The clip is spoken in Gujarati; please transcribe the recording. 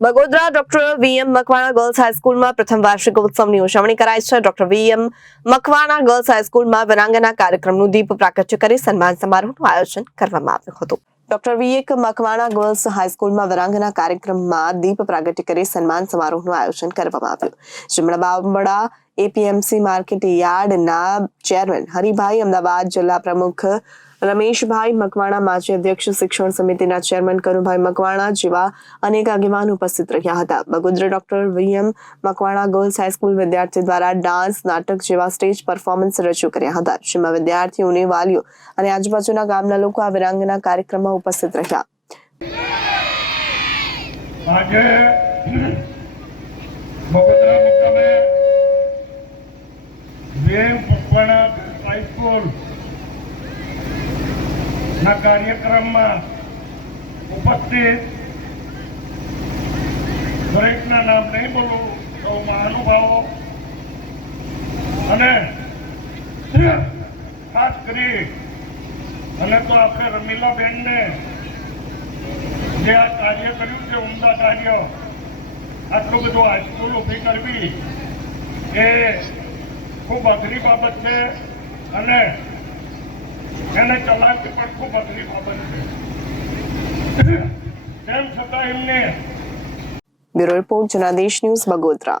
Bagodara doctor VM Makwana girls હાઈસ્કૂલમાં પ્રથમ વાર્ષિક ઉત્સવની ઉજવણી કરાઈ છે. ડોક્ટર વીએમ મકવાણા ગર્લ્સ હાઈસ્કૂલમાં વિરાંગના કાર્યક્રમનું દીપ પ્રાગટ્ય કરી સન્માન સમારોહનું આયોજન કરવામાં આવ્યું હતું. ડોક્ટર વીએક મકવાણા ગર્લ્સ હાઈસ્કૂલમાં વિરાંગના કાર્યક્રમમાં દીપ પ્રાગટ્ય કરી સન્માન સમારોહનું આયોજન કરવામાં આવ્યું. જેમણે બાવડા એપીએમસી માર્કેટ યાર્ડના ચેરમેન હરિભાઈ અમદાવાદ જિલ્લા પ્રમુખ રમેશભાઈ મકવાણા, માજી અધ્યક્ષ શિક્ષણ સમિતિના ચેરમેન કરુભાઈ મકવાણા જેવા અનેક આગેવાન ઉપસ્થિત રહ્યા હતા. Bagodara doctor VM Makwana girls high school વિદ્યાર્થી દ્વારા ડાન્સ, નાટક જેવા સ્ટેજ પરફોર્મન્સ રજૂ કર્યા હતા. જેમાં વિદ્યાર્થીઓને વાલીઓ અને આજુબાજુના ગામના લોકો આ વિરાંગના કાર્યક્રમમાં ઉપસ્થિત રહ્યા. વેમ પપ્પાના હાઈસ્કૂલ ના કાર્યક્રમમાં ઉપસ્થિત. દરેકના નામ નહીં બોલું સૌ મહાનુભાવો અને ખાસ કરી, અને તો આપણે રમીલાબેનને જે આ કાર્ય કર્યું છે, ઉમદા કાર્ય, આટલું બધું હાઈસ્કૂલ ઊભી કરવી, એ ખૂબ અઘરી બાબત છે અને એને ચલાવવી પણ ખૂબ અઘરી બાબત છે. તેમ છતાં એમને bureau report Janadesh news Bagodara.